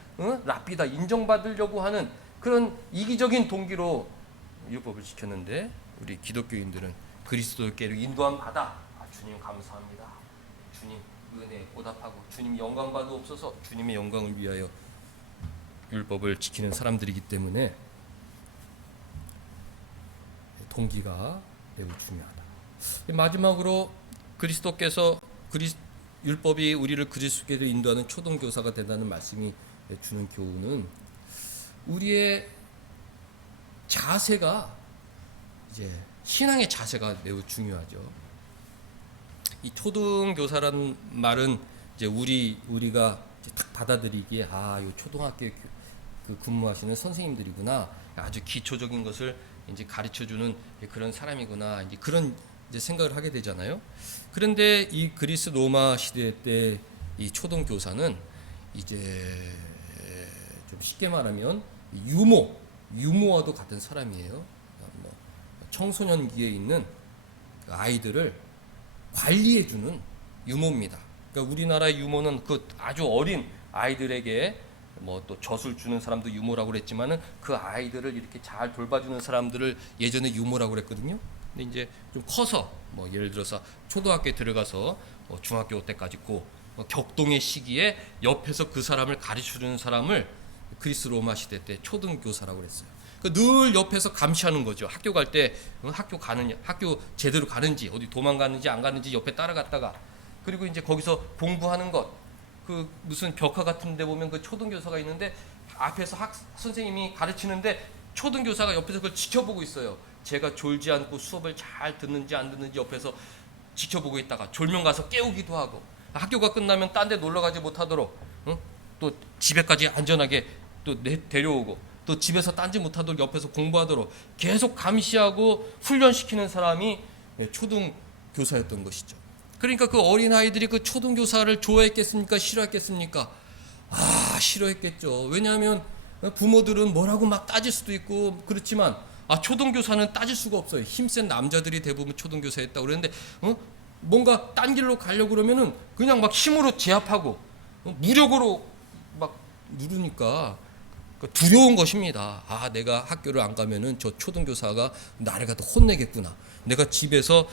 랍비다 인정받으려고 하는 그런 이기적인 동기로 율법을 지켰는데 우리 기독교인들은 그리스도께로 인도함 받아 주님 감사합니다. 주님 은혜에 보답하고 주님 영광 받으옵소서. 주님의 영광을 위하여 율법을 지키는 사람들이기 때문에 동기가 매우 중요하다. 마지막으로 그리스도께서 율법이 우리를 그리스도께로 인도하는 초등교사가 된다는 말씀이 주는 교훈은 우리의 자세가 이제 신앙의 자세가 매우 중요하죠. 이 초등교사란 말은 이제 우리가 이제 딱 받아들이기에 요 초등학교에 근무하시는 선생님들이구나. 아주 기초적인 것을 이제 가르쳐주는 그런 사람이구나. 이제 그런 이제 생각을 하게 되잖아요. 그런데 이 그리스 로마 시대 때 이 초등교사는 이제 좀 쉽게 말하면 유모와도 같은 사람이에요. 청소년기에 있는 아이들을 관리해주는 유모입니다. 그러니까 우리나라의 유모는 그 아주 어린 아이들에게 또 젖을 주는 사람도 유모라고 그랬지만은 그 아이들을 이렇게 잘 돌봐주는 사람들을 예전에 유모라고 그랬거든요. 근데 이제 좀 커서 예를 들어서 초등학교에 들어가서 중학교 때까지 격동의 시기에 옆에서 그 사람을 가르쳐주는 사람을 그리스 로마 시대 때 초등교사라고 그랬어요. 늘 옆에서 감시하는 거죠. 학교 갈 때 학교 제대로 가는지 어디 도망가는지 안 가는지 옆에 따라갔다가 그리고 이제 거기서 공부하는 것 무슨 벽화 같은 데 보면 그 초등교사가 있는데 앞에서 선생님이 가르치는데 초등교사가 옆에서 그걸 지켜보고 있어요. 제가 졸지 않고 수업을 잘 듣는지 안 듣는지 옆에서 지켜보고 있다가 졸면 가서 깨우기도 하고 학교가 끝나면 딴 데 놀러 가지 못하도록 또 집에까지 안전하게 또 데려오고 또 집에서 딴지 못하도록 옆에서 공부하도록 계속 감시하고 훈련시키는 사람이 초등교사였던 것이죠. 그러니까 그 어린아이들이 그 초등교사를 좋아했겠습니까? 싫어했겠습니까? 싫어했겠죠. 왜냐하면 부모들은 뭐라고 막 따질 수도 있고 그렇지만 초등교사는 따질 수가 없어요. 힘센 남자들이 대부분 초등교사였다고 그러는데 뭔가 딴 길로 가려고 그러면은 그냥 막 힘으로 제압하고 무력으로 막 누르니까 두려운 것입니다. 내가 학교를 안 가면은 저 초등교사가 나를 갖다 혼내겠구나. 내가 집에서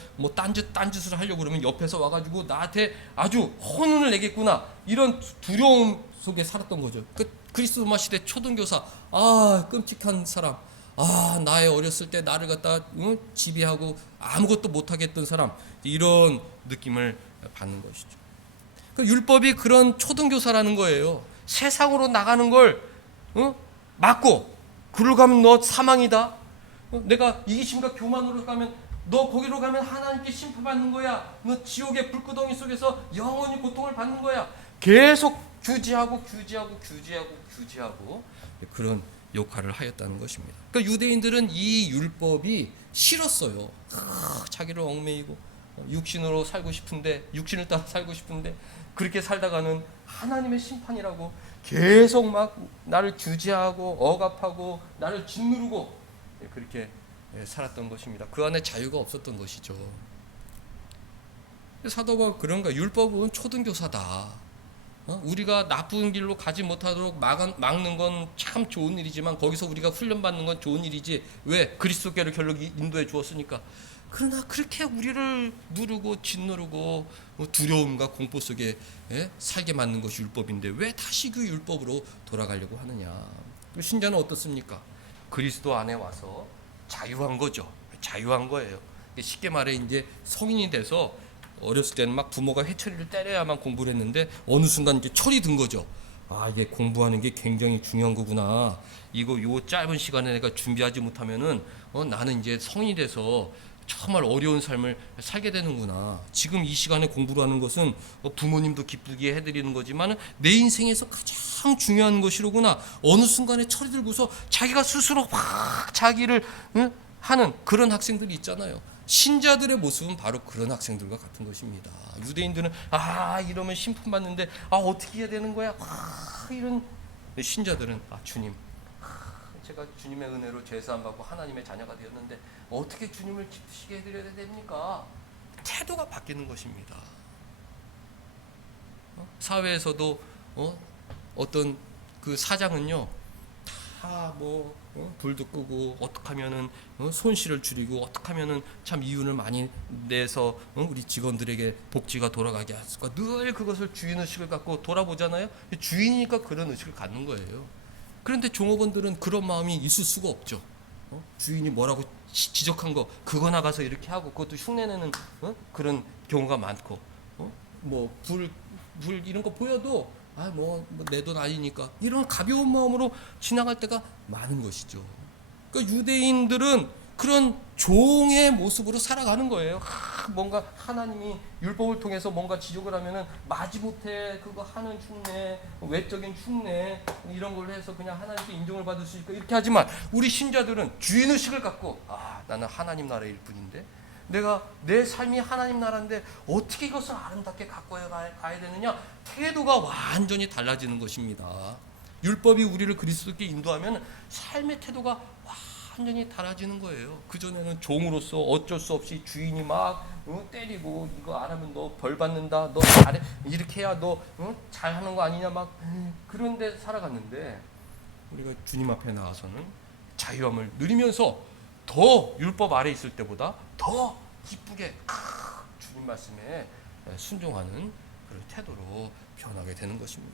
딴짓을 하려고 그러면 옆에서 와가지고 나한테 아주 혼을 내겠구나. 이런 두려움 속에 살았던 거죠. 그리스 로마 시대 초등교사, 끔찍한 사람. 나의 어렸을 때 나를 갖다 지배하고 아무것도 못하겠던 사람. 이런 느낌을 받는 것이죠. 율법이 그런 초등교사라는 거예요. 세상으로 나가는 걸 막고 그로 가면 너 사망이다. 내가 이기심과 교만으로 가면 너 거기로 가면 하나님께 심판받는 거야. 너 지옥의 불구덩이 속에서 영원히 고통을 받는 거야. 계속 규제하고 그런 역할을 하였다는 것입니다. 그러니까 유대인들은 이 율법이 싫었어요. 자기를 얽매이고 육신으로 살고 싶은데, 육신을 따라 살고 싶은데, 그렇게 살다가는 하나님의 심판이라고 계속 막 나를 규제하고 억압하고 나를 짓누르고 그렇게 살았던 것입니다. 그 안에 자유가 없었던 것이죠. 사도가 그런가? 율법은 초등교사다. 우리가 나쁜 길로 가지 못하도록 막는 건 참 좋은 일이지만, 거기서 우리가 훈련받는 건 좋은 일이지. 왜? 그리스도께로 결국 인도해 주었으니까. 그러나 그렇게 우리를 누르고 짓누르고 두려움과 공포 속에 살게 만든 것이 율법인데 왜 다시 그 율법으로 돌아가려고 하느냐. 신자는 어떻습니까? 그리스도 안에 와서 자유한 거죠. 자유한 거예요. 쉽게 말해 이제 성인이 돼서, 어렸을 때는 막 부모가 회초리를 때려야만 공부를 했는데 어느 순간 이제 철이 든 거죠. 아, 이게 공부하는 게 굉장히 중요한 거구나. 이거 요 짧은 시간에 내가 준비하지 못하면은 나는 이제 성인이 돼서 정말 어려운 삶을 살게 되는구나. 지금 이 시간에 공부를 하는 것은 부모님도 기쁘게 해드리는 거지만 내 인생에서 가장 중요한 것이로구나. 어느 순간에 철이 들고서 자기가 스스로 확 자기를 하는 그런 학생들이 있잖아요. 신자들의 모습은 바로 그런 학생들과 같은 것입니다. 유대인들은 이러면 심판 받는데 어떻게 해야 되는 거야? 이런. 신자들은 주님, 제가 주님의 은혜로 죄사함 받고 하나님의 자녀가 되었는데 어떻게 주님을 기쁘시게 해드려야 됩니까? 태도가 바뀌는 것입니다. 사회에서도 어떤 그 사장은요, 다 불도 끄고 어떻게 하면은 손실을 줄이고 어떻게 하면은 참 이윤을 많이 내서 우리 직원들에게 복지가 돌아가게 할 수가, 늘 그것을 주인 의식을 갖고 돌아보잖아요. 주인이니까 그런 의식을 갖는 거예요. 그런데 종업원들은 그런 마음이 있을 수가 없죠. 주인이 뭐라고 지적한 거 그거 나가서 이렇게 하고, 그것도 흉내내는 그런 경우가 많고, 불 이런 거 보여도 내 돈 아니니까, 이런 가벼운 마음으로 지나갈 때가 많은 것이죠. 그러니까 유대인들은 그런 종의 모습으로 살아가는 거예요. 뭔가 하나님이 율법을 통해서 뭔가 지적을 하면은 마지못해 그거 하는 흉내, 외적인 흉내 이런 걸로 해서 그냥 하나님께 인정을 받을 수 있고 이렇게 하지만, 우리 신자들은 주인의식을 갖고 나는 하나님 나라일 뿐인데, 내가 내 삶이 하나님 나라인데 어떻게 이것을 아름답게 갖고 가야 되느냐. 태도가 완전히 달라지는 것입니다. 율법이 우리를 그리스도께 인도하면 삶의 태도가 완전히 달라지는 거예요. 그전에는 종으로서 어쩔 수 없이 주인이 막 때리고, 이거 안 하면 너 벌 받는다, 너 잘해, 이렇게 해야 너 잘하는 거 아니냐, 막 그런 데 살아갔는데, 우리가 주님 앞에 나와서는 자유함을 누리면서 더 율법 아래 있을 때보다 더 기쁘게 주님 말씀에 순종하는 그런 태도로 변하게 되는 것입니다.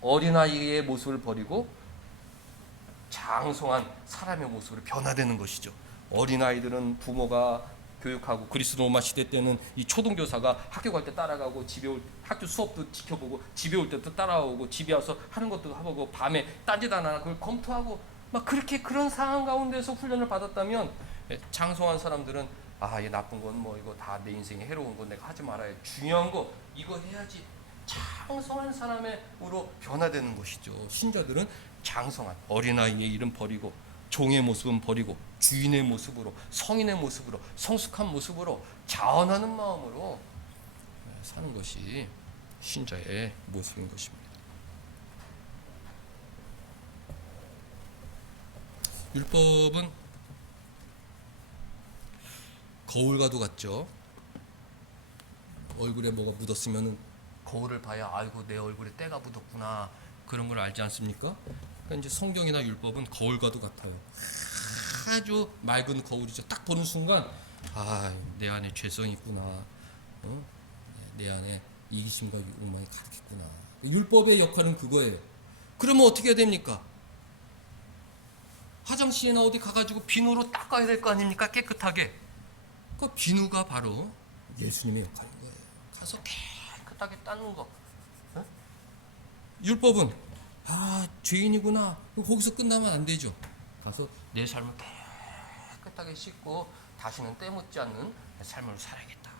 어린아이의 모습을 버리고 장성한 사람의 모습으로 변화되는 것이죠. 어린아이들은 부모가 교육하고, 그리스도 로마 시대 때는 이 초등교사가 학교 갈 때 따라가고, 학교 수업도 지켜보고, 집에 올 때도 따라오고, 집에 와서 하는 것도 하고, 밤에 딴짓 안 하나 그걸 검토하고, 막 그렇게 그런 상황 가운데서 훈련을 받았다면, 장성한 사람들은 이 나쁜 건 이거 다 내 인생에 해로운 건 내가 하지 말아야, 중요한 거 이거 해야지. 장성한 사람으로 변화되는 것이죠. 신자들은 장성한 어린아이의 일은 버리고, 종의 모습은 버리고, 주인의 모습으로, 성인의 모습으로, 성숙한 모습으로, 자원하는 마음으로 사는 것이 신자의 모습인 것입니다. 율법은 거울과도 같죠. 얼굴에 뭐가 묻었으면 거울을 봐야 내 얼굴에 때가 묻었구나, 그런 걸 알지 않습니까? 그러니까 이제 성경이나 율법은 거울과도 같아요. 아주 맑은 거울이죠. 딱 보는 순간 내 안에 죄성이 있구나, 내 안에 이기심과 욕망이 가득했구나. 율법의 역할은 그거예요. 그러면 어떻게 해야 됩니까? 화장실이나 어디 가가지고 비누로 닦아야 될 거 아닙니까? 깨끗하게. 그 비누가 바로 예수님의 역할인 거예요. 가서 깨끗하게 닦는 거. 율법은 죄인이구나, 거기서 끝나면 안 되죠. 가서 내 삶을 깨끗하게 씻고 다시는 때묻지 않는 삶을 살아야겠다.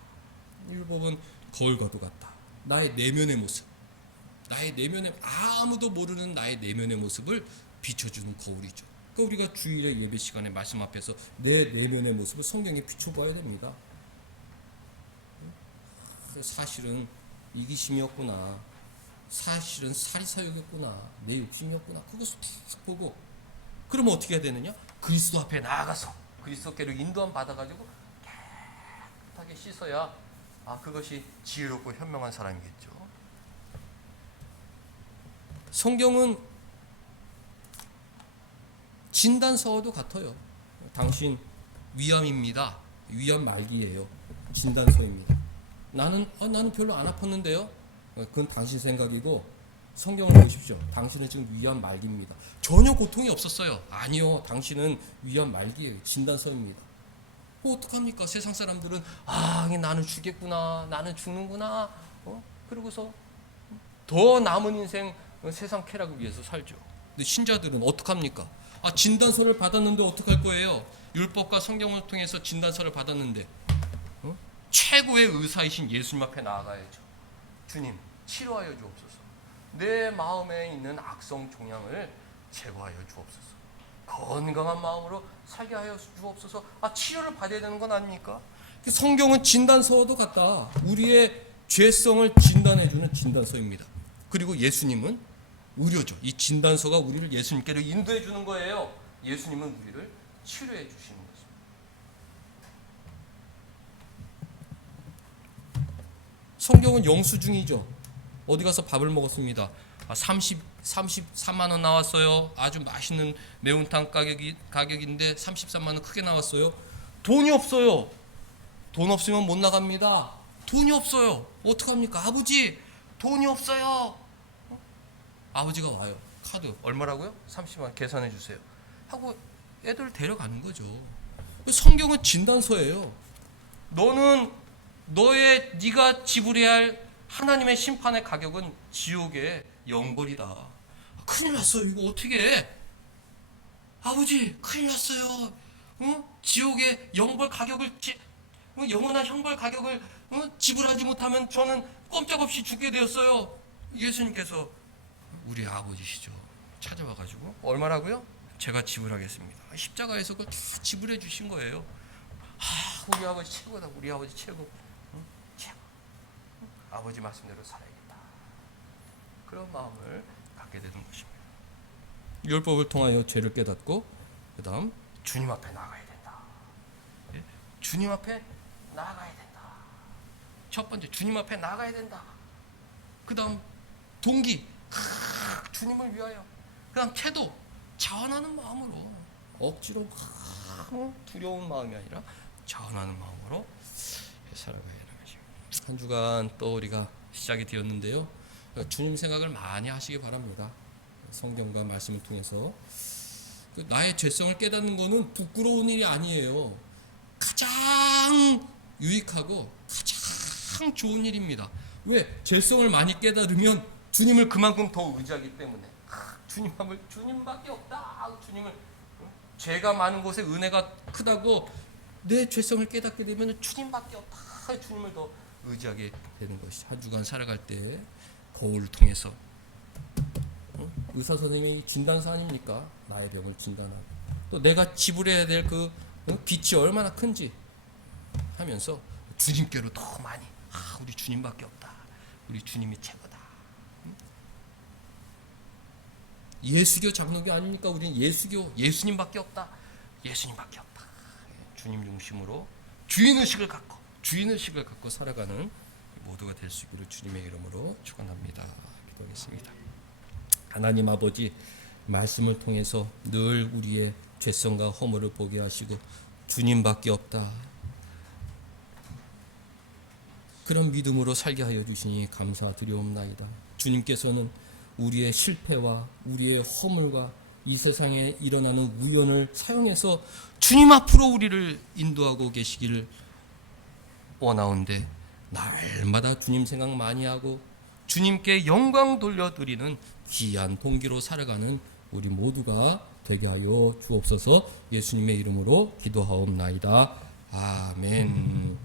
율법은 거울과도 같다. 나의 내면의 모습, 나의 내면의, 아무도 모르는 나의 내면의 모습을 비춰주는 거울이죠. 그러니까 우리가 주일의 예배 시간에 말씀 앞에서 내 내면의 모습을 성경에 비춰봐야 됩니다. 사실은 이기심이었구나, 사실은 사리사욕이었구나, 내 욕심이었구나, 그것을 탁 보고, 그러면 어떻게 해야 되느냐? 그리스도 앞에 나아가서 그리스도께로 인도함 받아가지고 깨끗하게 씻어야 그것이 지혜롭고 현명한 사람이겠죠. 성경은 진단서와도 같아요. 당신 위암입니다. 위암 말기예요. 진단서입니다. 나는 별로 안 아팠는데요. 그건 당신 생각이고, 성경을 보십시오. 당신은 지금 위암 말기입니다. 전혀 고통이 없었어요. 아니요, 당신은 위암 말기예요. 진단서입니다. 어떡합니까? 세상 사람들은 나는 죽겠구나, 나는 죽는구나, 그러고서 더 남은 인생 세상 쾌락을 위해서 살죠. 근데 신자들은 어떡합니까? 진단서를 받았는데 어떡할 거예요? 율법과 성경을 통해서 진단서를 받았는데 최고의 의사이신 예수님 앞에 나아가야죠. 주님, 치료하여 주옵소서. 내 마음에 있는 악성 종양을 제거하여 주옵소서. 건강한 마음으로 살게 하여 주옵소서. 치료를 받아야 되는 건 아닙니까? 성경은 진단서와도 같다. 우리의 죄성을 진단해주는 진단서입니다. 그리고 예수님은 의료죠. 이 진단서가 우리를 예수님께로 인도해 주는 거예요. 예수님은 우리를 치료해 주시는 것입니다. 성경은 영수증이죠. 어디 가서 밥을 먹었습니다. 33만 원 나왔어요. 아주 맛있는 매운탕 가격인데 33만 원 크게 나왔어요. 돈이 없어요. 돈 없으면 못 나갑니다. 돈이 없어요. 어떡합니까? 아버지, 돈이 없어요. 아버지가 와요. 카드 얼마라고요? 30만 원 계산해 주세요 하고 애들 데려가는 거죠. 성경은 진단서예요. 너는 네가 지불해야 할 하나님의 심판의 가격은 지옥의 영벌이다. 큰일 났어요. 이거 어떻게 해? 아버지, 큰일 났어요. 지옥의 영벌 가격을 영원한 형벌 가격을 지불하지 못하면 저는 꼼짝없이 죽게 되었어요. 예수님께서 우리 아버지시죠. 찾아와가지고 얼마라고요? 제가 지불하겠습니다. 십자가에서 그걸 다 지불해 주신 거예요. 우리 아버지 최고다. 우리 아버지 최고. 최고. 아버지 말씀대로 살아야겠다. 그런 마음을 갖게 되는 것입니다. 율법을 통하여 죄를 깨닫고, 그 다음 주님 앞에 나가야 된다. 주님 앞에 나가야 된다. 첫 번째, 주님 앞에 나가야 된다. 그 다음 동기, 주님을 위하여. 그 다음 태도, 자원하는 마음으로, 억지로 두려운 마음이 아니라 자원하는 마음으로 살아가야 하는 것입니다. 한 주간 또 우리가 시작이 되었는데요. 주님 생각을 많이 하시기 바랍니다. 성경과 말씀을 통해서 나의 죄성을 깨닫는 것은 부끄러운 일이 아니에요. 가장 유익하고 가장 좋은 일입니다. 왜? 죄성을 많이 깨달으면 주님을 그만큼 더 의지하기 때문에. 주님밖에 없다. 주님을, 죄가 많은 곳에 은혜가 크다고 내 죄성을 깨닫게 되면 주님밖에 없다. 주님을 더 의지하게 되는 것이. 한 주간 살아갈 때 거울을 통해서 의사 선생님이 진단서 아닙니까? 나의 병을 진단하고 또 내가 지불해야 될 그 빚이 얼마나 큰지 하면서 주님께로 더 많이, 우리 주님밖에 없다. 우리 주님이 최고다. 예수교 장로교 아닙니까? 우리는 예수교, 예수님밖에 없다. 예수님밖에 없다. 주님 중심으로 주인의식을 갖고 살아가는 모두가 될 수 있기를 주님의 이름으로 축원합니다. 기도하겠습니다. 하나님 아버지, 말씀을 통해서 늘 우리의 죄성과 허물을 보게 하시고 주님밖에 없다. 그런 믿음으로 살게 하여 주시니 감사드리옵나이다. 주님께서는 우리의 실패와 우리의 허물과 이 세상에 일어나는 우연을 사용해서 주님 앞으로 우리를 인도하고 계시기를 원하온데, 날마다 주님 생각 많이 하고 주님께 영광 돌려드리는 귀한 동기로 살아가는 우리 모두가 되게 하여 주옵소서. 예수님의 이름으로 기도하옵나이다. 아멘.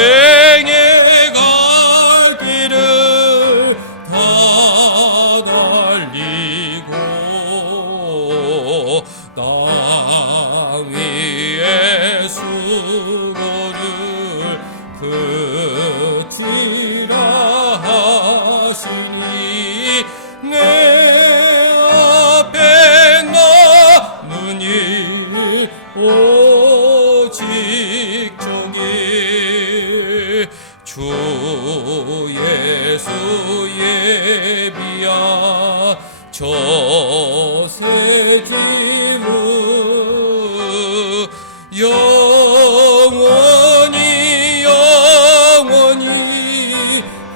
생의 갈 길을 다 달리고 땅 위에 수고를 그치라 하시니 내 앞에 남은 일 오직 종일 주 예수 예비한 저새 길로 영원히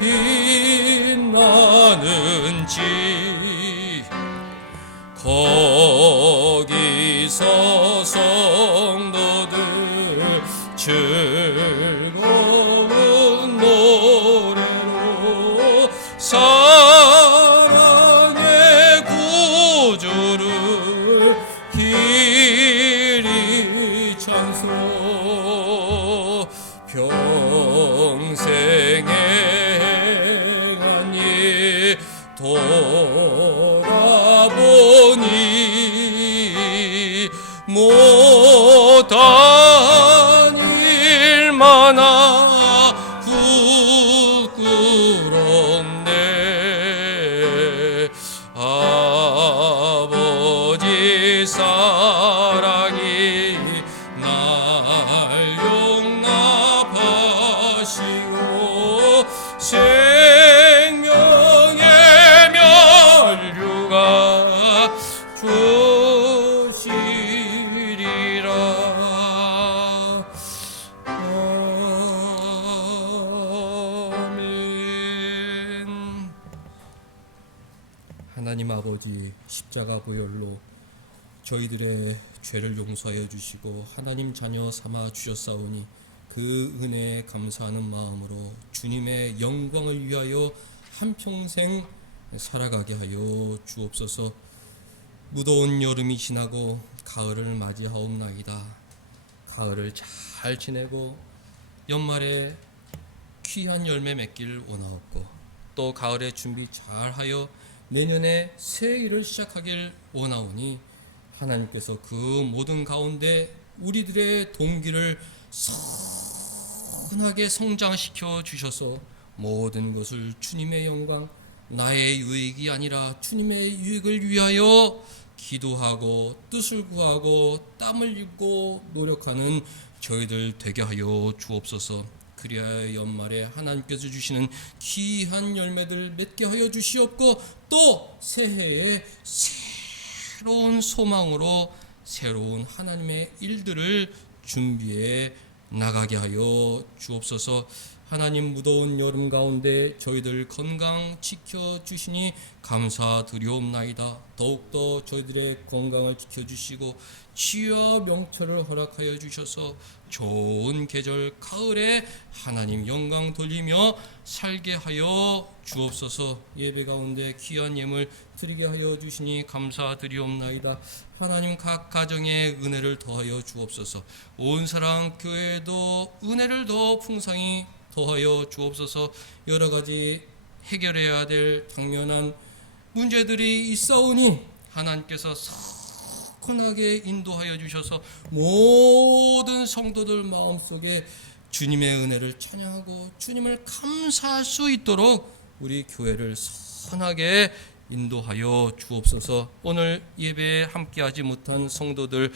빛나는지 거기서 성도들 즐거운 노래로 사랑의 구주를 길이 찬송 평생의 행한 일 돌아보니 못한 일마나 부끄럽네 아버지 사랑이 날 용납하시고 생명의 면류가 주시리라. 아멘. 하나님 아버지 십자가 보혈로 저희들의 죄를 용서하여 주시고 하나님 자녀 삼아 주셨사오니 그 은혜에 감사하는 마음으로 주님의 영광을 위하여 한평생 살아가게 하여 주옵소서. 무더운 여름이 지나고 가을을 맞이하옵나이다. 가을을 잘 지내고 연말에 귀한 열매 맺길 원하옵고 또 가을에 준비 잘하여 내년에 새 일을 시작하길 원하오니 하나님께서 그 모든 가운데 우리들의 동기를 선하게 성장시켜 주셔서 모든 것을 주님의 영광 나의 유익이 아니라 주님의 유익을 위하여 기도하고 뜻을 구하고 땀을 흘리고 노력하는 저희들 되게 하여 주옵소서. 그리하여 연말에 하나님께서 주시는 귀한 열매들 맺게 하여 주시옵고 또 새해에 새로운 소망으로 새로운 하나님의 일들을 준비해 나가게 하여 주옵소서. 하나님 무더운 여름 가운데 저희들 건강 지켜주시니 감사드리옵나이다. 더욱더 저희들의 건강을 지켜주시고 치유와 명철을 허락하여 주셔서 좋은 계절 가을에 하나님 영광 돌리며 살게 하여 주옵소서. 예배 가운데 귀한 예물 드리게 하여 주시니 감사드리옵나이다. 하나님 각 가정에 은혜를 더하여 주옵소서. 온 사랑 교회에도 은혜를 더 풍성히 더하여 주옵소서. 여러 가지 해결해야 될 당면한 문제들이 있사오니 하나님께서 선하게 인도하여 주셔서 모든 성도들 마음속에 주님의 은혜를 찬양하고 주님을 감사할 수 있도록 우리 교회를 선하게 인도하여 주옵소서. 오늘 예배에 함께하지 못한 성도들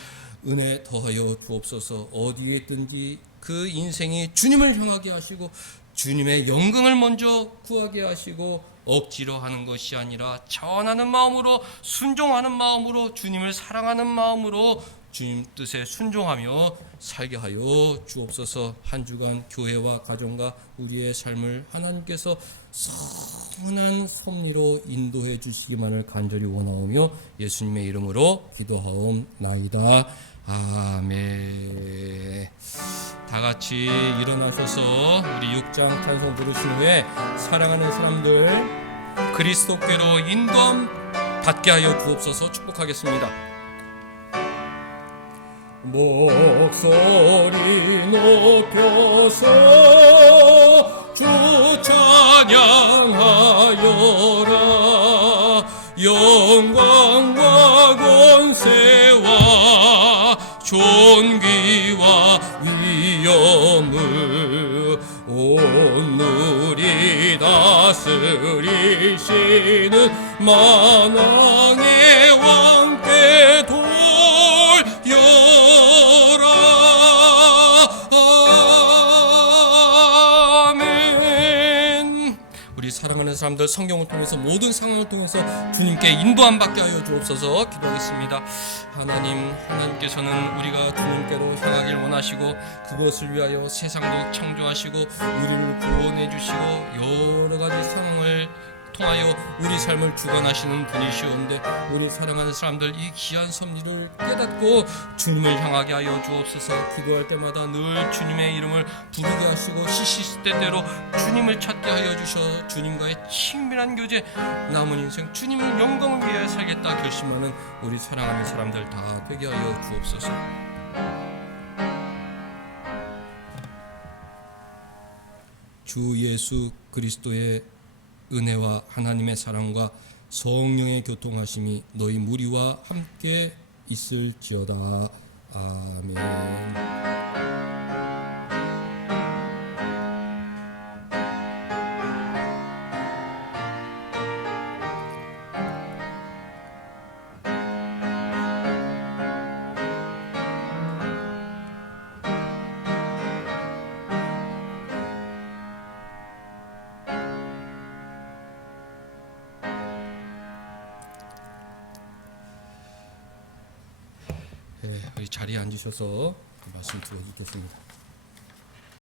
은혜 더하여 주옵소서. 어디에 있든지 그 인생이 주님을 향하게 하시고 주님의 영광을 먼저 구하게 하시고 억지로 하는 것이 아니라 자원하는 마음으로 순종하는 마음으로 주님을 사랑하는 마음으로 주님 뜻에 순종하며 살게 하여 주옵소서. 한 주간 교회와 가정과 우리의 삶을 하나님께서 선한 섭리로 인도해 주시기만을 간절히 원하오며 예수님의 이름으로 기도하옵나이다. 아멘. 다 같이 일어나셔서 우리 6장 찬송 부르신 후에 사랑하는 사람들 그리스도께로 인도함 받게 하여 주옵소서. 축복하겠습니다. 목소리 높여서 찬양하여라. 영광과 권세와 존귀와 위엄을 온누리 다스리시는 만왕의 왕께 돌려라. 아멘. 우리 사랑하는 사람들, 성경을 통해서 모든 상황을 통해서 주님께 인도함 받게 하여 주옵소서. 기도하겠습니다. 하나님께서는 우리가 주님께로 향하길 원하시고 그것을 위하여 세상도 창조하시고 우리를 구원해 주시고 여러 가지 상황을 통하여 우리 삶을 주관하시는 분이시온데, 우리 사랑하는 사람들 이 귀한 섭리를 깨닫고 주님을 향하게 하여 주옵소서. 기도할 때마다 늘 주님의 이름을 부르게 하시고 시시때때로 주님을 찾게 하여 주셔 주님과의 친밀한 교제, 남은 인생 주님을 영광을 위하여 살겠다 결심하는 우리 사랑하는 사람들 다 되게 하여 주옵소서. 주 예수 그리스도의 은혜와 하나님의 사랑과 성령의 교통하심이 너희 무리와 함께 있을지어다. 아멘. 우리 자리에 앉으셔서 말씀 들어주겠습니다.